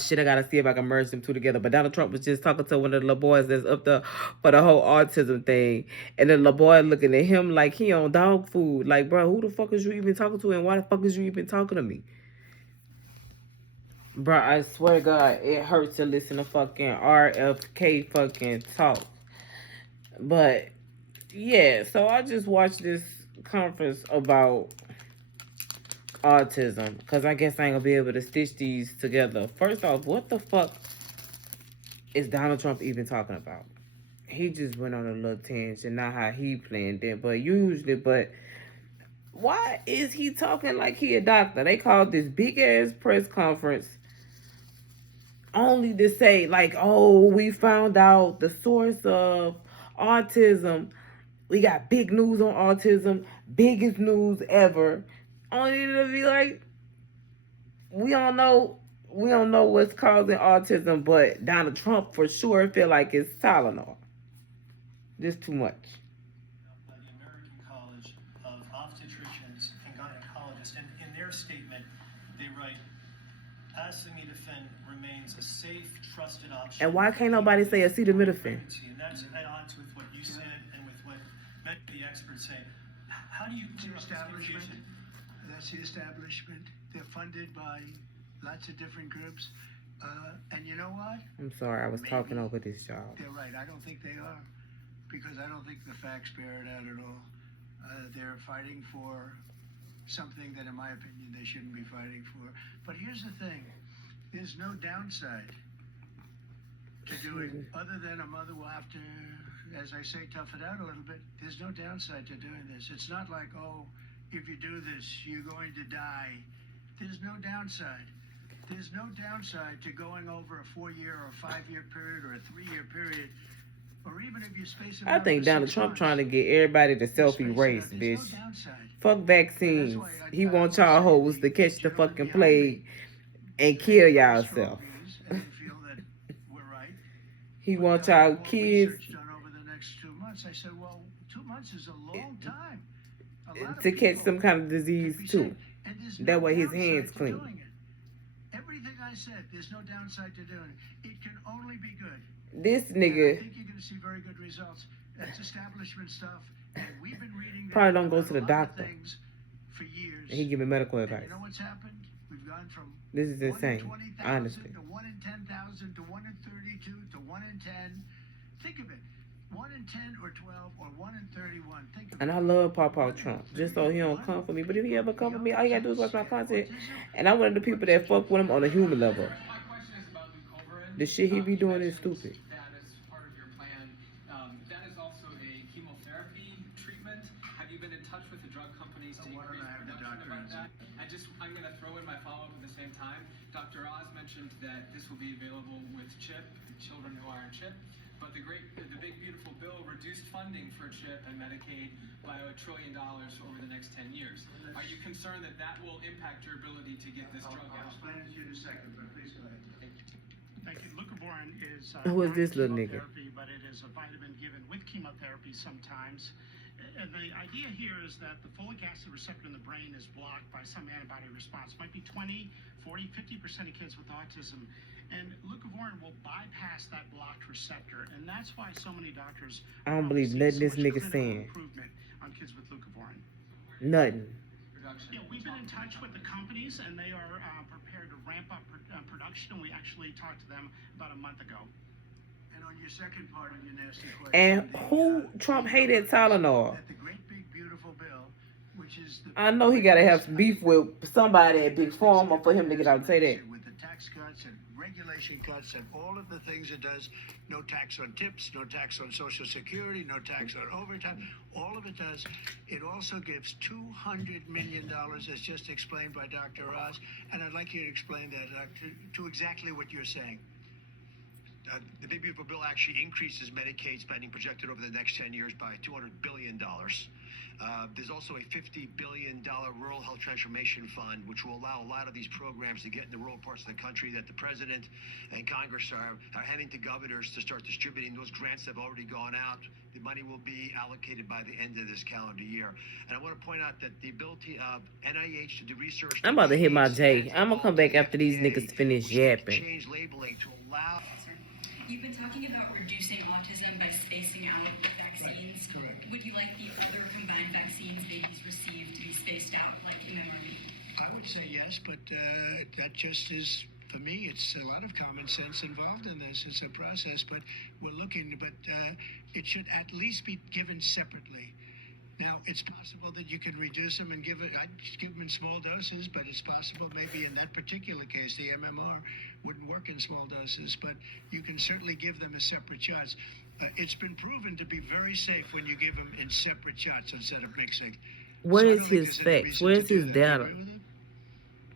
Shit, I gotta see if I can merge them two together. But Donald Trump was just talking to one of the little boys that's up there for the whole autism thing. And the little boy looking at him like he on dog food. Like, bro, who the fuck is you even talking to? And why the fuck is you even talking to me? Bro, I swear to God, it hurts to listen to fucking RFK fucking talk. But, yeah, so I just watched this conference about autism. Because I guess I ain't gonna be able to stitch these together. First off, what the fuck is Donald Trump even talking about? He just went on a little tangent, not how he planned it, but why is he talking like he a doctor? They called this big ass press conference only to say, like, oh, we found out the source of autism. We got big news on autism, biggest news ever. Only to be like, we don't know what's causing autism, but Donald Trump for sure feel like it's Tylenol. Just too much. The American College of Obstetricians and Gynecologists, and in their statement, they write, acetaminophen remains a safe, trusted option. And why can't nobody say acetaminophen? And that's at odds with what you said and with what many of the experts say. How do you clear up this confusion? That's the establishment. They're funded by lots of different groups. And you know what? I'm sorry, I was talking over this, y'all. They're right. I don't think they are. Because I don't think the facts bear it out at all. They're fighting for something that, in my opinion, they shouldn't be fighting for. But here's the thing. There's no downside to doing, other than a mother will have to, as I say, tough it out a little bit. There's no downside to doing this. It's not like, oh, if you do this, you're going to die. There's no downside. There's no downside to going over a 4-year or a 5-year period or a 3-year period. Or even if you space it I think Donald Trump trying to get everybody to self-erase, bitch. Fuck vaccines. He wants y'all hoes to catch the fucking plague and kill y'allself. He wants y'all kids over the next 2 months. I said, well, 2 months is a long time. to catch some kind of disease too. That way his hands clean. Everything I said, there's no downside to doing it. It can only be good. This nigga, I think you're going to see very good results. That's establishment stuff. And we've been reading probably don't go to the doctor. For years. And he give me medical advice. You know what's happened? We've gone from this is insane, 1 in 20,000 honestly. to 1 in 10,000 to 1 in 32 to 1 in 10. Think of it. 1 in 10 or 12 or 1 in 31. Think of and it. I love Papa Trump, just so he don't come for me. But if he ever come for me, all you gotta do is watch my content. And I'm one of the people that fuck with him on a human level. The shit he be doing is stupid. That is part of your plan. That is also a chemotherapy treatment. Have you been in touch with the drug companies to increase production about that? I'm going to throw in my follow-up at the same time. Dr. Oz mentioned that this will be available with CHIP, children who are in CHIP. But the big beautiful bill reduced funding for CHIP and Medicaid by $1 trillion over the next 10 years. Are you concerned that that will impact your ability to get this drug out? I'll explain it to you in a second, but please go ahead. Thank you. Leucovorin is Who is this little nigga? chemotherapy, but it is a vitamin given with chemotherapy sometimes. And the idea here is that the folic acid receptor in the brain is blocked by some antibody response. It might be 20, 40, 50% of kids with autism. And leucovorin will bypass that blocked receptor. And that's why so many doctors I don't believe nothing this nigga saying. Improvement on kids with leucovorin. Nothing. Yeah, we've been in touch with the companies, and they are prepared to ramp up production. And we actually talked to them about a month ago. And on your second part of your nasty question, And who Trump hated Tylenol? that the great big beautiful bill, which is the I know he gotta have some beef with somebody at Big Pharma for him to get out and say that. with the tax cuts and regulation cuts and all of the things it does. No tax on tips, no tax on Social Security, no tax on overtime. All of it does. It also gives $200 million, as just explained by Dr. Oz. And I'd like you to explain that to exactly what you're saying. The Big Beautiful Bill actually increases Medicaid spending projected over the next 10 years by $200 billion. There's also a $50 billion rural health transformation fund, which will allow a lot of these programs to get in the rural parts of the country that the president and Congress are handing to governors to start distributing. Those grants have already gone out. The money will be allocated by the end of this calendar year. And I want to point out that the ability of NIH to do research. I'm about to hit my J. I'm gonna come back after these niggas finish yapping. Change labeling to allow. You've been talking about reducing autism by spacing out vaccines. Right, correct. Would you like the other combined vaccines babies receive to be spaced out like MMRV? I would say yes, but that just is, for me, it's a lot of common sense involved in this. It's a process, but we're looking, but it should at least be given separately. Now, it's possible that you can reduce them and I'd give them in small doses, but it's possible maybe in that particular case, the MMR wouldn't work in small doses, but you can certainly give them as separate shots. It's been proven to be very safe when you give them in separate shots instead of mixing. Where So I is don't think his there's any facts? reason Where's to do his that. Do you data? agree with it?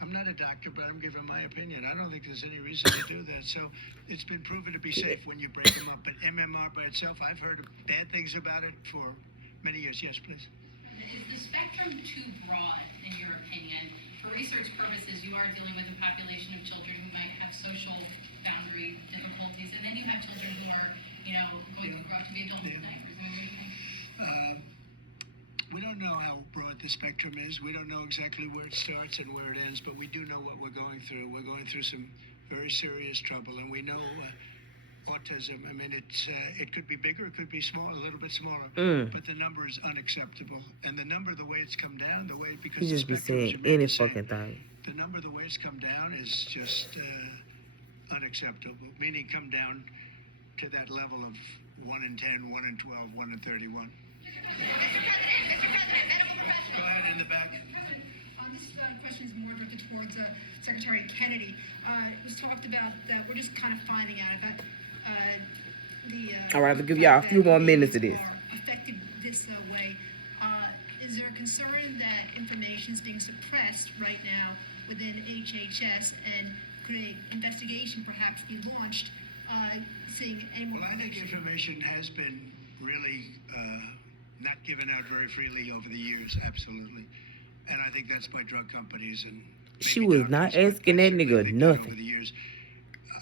I'm not a doctor, but I'm giving my opinion. I don't think there's any reason to do that. So it's been proven to be safe when you break them up. But MMR by itself, I've heard bad things about it for many years. Yes, please. Is the spectrum too broad, in your opinion? For research purposes, you are dealing with a population of children who might have social boundary difficulties, and then you have children who are, going to grow up to be adults in diapers. We don't know how broad the spectrum is. We don't know exactly where it starts and where it ends, but we do know what we're going through. We're going through some very serious trouble, and we know autism. I mean, it could be bigger, it could be smaller, a little bit smaller, but the number is unacceptable. And the number, the way it's come down, because You just be saying any fucking thing. the number, the way it's come down is just unacceptable. Meaning, come down to that level of 1 in 10, 1 in 12, 1 in 31. Go ahead in the back. This question is more directed towards Secretary Kennedy. It was talked about that we're just kind of finding out about All right, I'll give y'all a few more minutes of this. Affected this way. Is there a concern that information is being suppressed right now within HHS, and could an investigation perhaps be launched seeing any more? Well, I think information has been really not given out very freely over the years, absolutely. And I think that's by drug companies and. She was not asking that nigga nothing.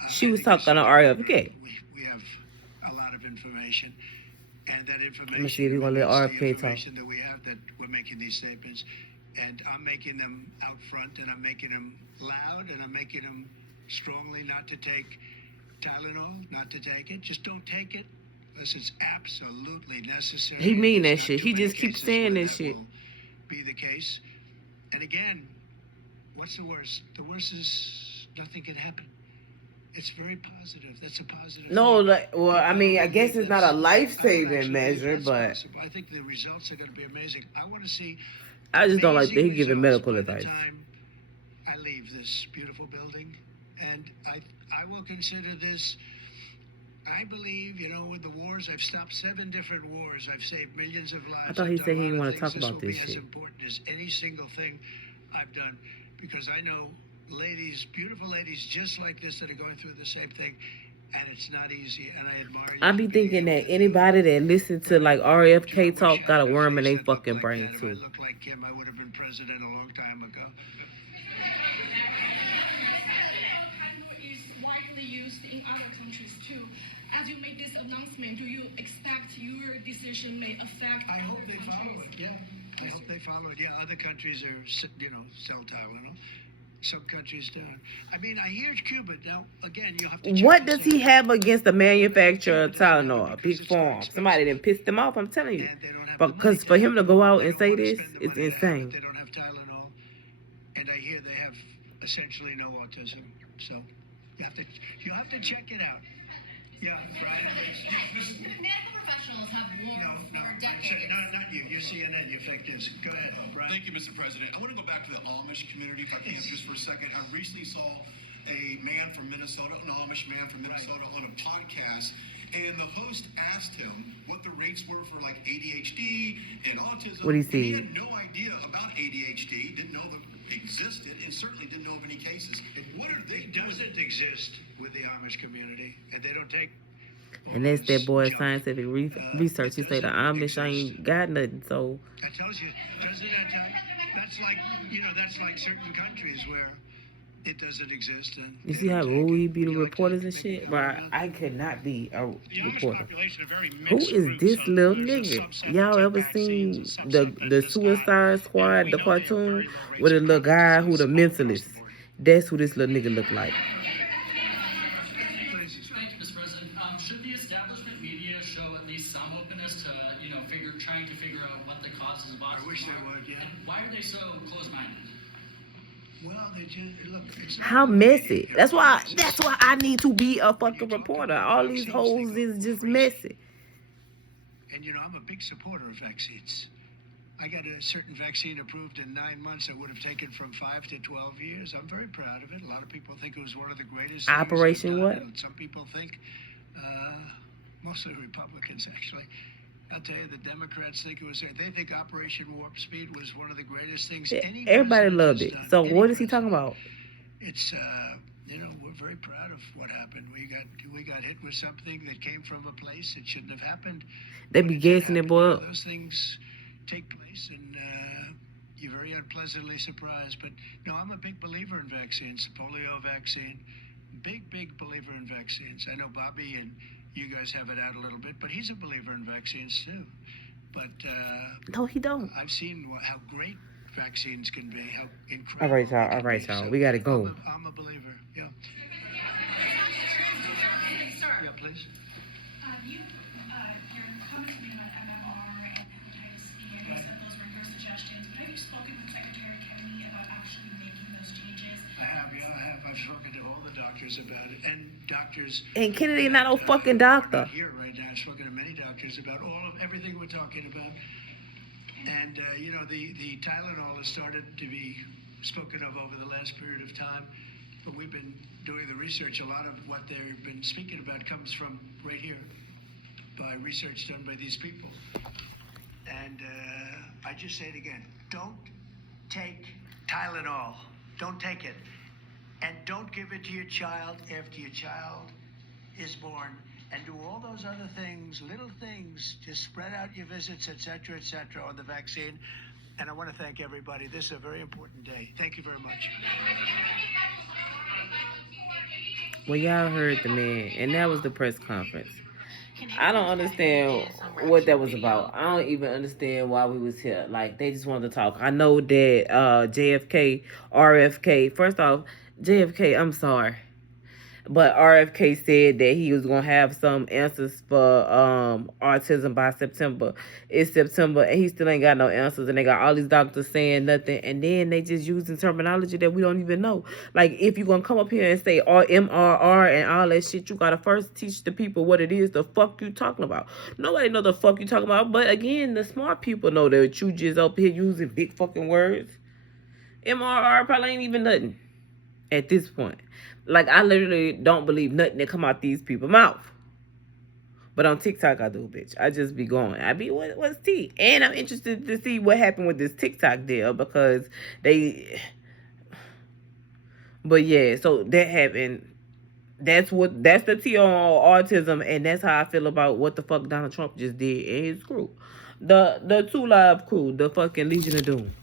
She was talking to RFK. We have a lot of information, and that information. I'm gonna see if he's gonna let RFK talk. That we have, that we're making these statements, and I'm making them out front, and I'm making them loud, and I'm making them strongly not to take Tylenol, not to take it. Just don't take it unless it's absolutely necessary. He mean that There's shit. not He too many just keeps cases saying where that shit. will Be the case, and again, what's the worst? The worst is nothing can happen. It's very positive. That's a positive. No, thing. like, well, I mean, I guess it's not a life-saving measure, but Possible. I think the results are going to be amazing. I want to see. I just don't like that he amazing giving results medical by advice. The time I leave this beautiful building, and I will consider this. I believe, with the wars, I've stopped 7 different wars. I've saved millions of lives. I thought he I've done said he a didn't lot want of to talk things. about this This will be shit. as important as any single thing I've done, because I know ladies, beautiful ladies just like this, that are going through the same thing, and it's not easy, and I admire you. I be for being thinking able that to do anybody that listen to like RFK I talk wish I got a had worm in face their that looked fucking like brain that. If too. I looked like him, I would have been president a long time ago. Is widely used in other countries too. As you make this announcement, do you expect your decision may affect? I hope they other follow countries? it. Yeah, I hope they follow it. Yeah, other countries are, sell Tylenol. Some countries don't. I mean, I hear Cuba now. Again, you have to. What does he have against the manufacturer of Tylenol, Big Farm? Somebody done pissed him off, I'm telling you. Because for him to go out and say this, it's insane. They don't have Tylenol, and I hear they have essentially no autism. So you have to check it out. Yeah, Brian. Medical professionals have warned for decades. Not you. You're CNN. You fake news. Go ahead, Brian. Thank you, Mr. President. I want to go back to the Amish community, if I can, just for a second. I recently saw a man from Minnesota, an Amish man from Minnesota, on a podcast, and the host asked him what the rates were for like ADHD and autism. What he And said? he had no idea about ADHD, didn't know that it existed, and certainly didn't know of any cases. What are they It doing? doesn't exist with the Amish community, and they don't take And that's that boy scientific research. He say the Amish ain't got nothing, so. That tells you, doesn't that tell you? That's like, that's like certain countries where it doesn't exist. And You see how rude he be to reporters and shit? Bro, I could not be a reporter. Who is this little nigga? Y'all ever seen the Suicide Squad, the cartoon? With a little guy who the mentalist. That's who this little nigga look like. Thank you, Mr. President. Should the establishment media show at least some openness to, trying to figure out what the causes of autism are? I wish they would, yeah. And why are they so closed-minded? Well, they just look. How messy. That's why I need to be a fucking reporter. All these hoes is just messy. And I'm a big supporter of vaccines. I got a certain vaccine approved in 9 months that would have taken from 5 to 12 years. I'm very proud of it. A lot of people think it was one of the greatest. Operation what? Some people think, mostly Republicans actually. I'll tell you, the Democrats think it was. They think Operation Warp Speed was one of the greatest things. Everybody loved it. So what is he talking about? It's we're very proud of what happened. We got hit with something that came from a place it shouldn't have happened. They be gassing it, boy. Those things take place, and you're very unpleasantly surprised. But no, I'm a big believer in vaccines. Polio vaccine, big believer in vaccines. I know Bobby and you guys have it out a little bit, but he's a believer in vaccines too. But no, he don't. I've seen how great vaccines can be, how incredible. All right, y'all. We gotta go. I'm a believer. Yeah. Yeah, please. Your comments made about MMR and hepatitis C, I know that those were your suggestions, but have you spoken with Secretary Kennedy about actually making those changes? I have. I've spoken to all the doctors about it, and doctors. And Kennedy not no fucking doctor. Here right now, I've spoken to many doctors about everything we're talking about. And the Tylenol has started to be spoken of over the last period of time, but we've been doing the research. A lot of what they've been speaking about comes from right here, by research done by these people. And I just say it again: don't take Tylenol. Don't take it, and don't give it to your child after your child is born. And do all those other things, little things, just spread out your visits, et cetera, on the vaccine. And I want to thank everybody. This is a very important day. Thank you very much. Well, y'all heard the man, and that was the press conference. I don't understand what that was about. I don't even understand why we was here. Like, they just wanted to talk. I know that RFK, first off, JFK, I'm sorry. But RFK said that he was going to have some answers for autism by September. It's September, and he still ain't got no answers. And they got all these doctors saying nothing. And then they just using terminology that we don't even know. Like, if you're going to come up here and say MRR and all that shit, you got to first teach the people what it is the fuck you talking about. Nobody know the fuck you talking about. But, again, the smart people know that you just up here using big fucking words. MRR probably ain't even nothing at this point. Like, I literally don't believe nothing that come out these people's mouth. But on TikTok, I do, bitch. I just be going. I be, what's T? And I'm interested to see what happened with this TikTok deal because they... But yeah, so that happened. That's the T on autism, and that's how I feel about what the fuck Donald Trump just did and his crew. The 2 Live crew, the fucking Legion of Doom.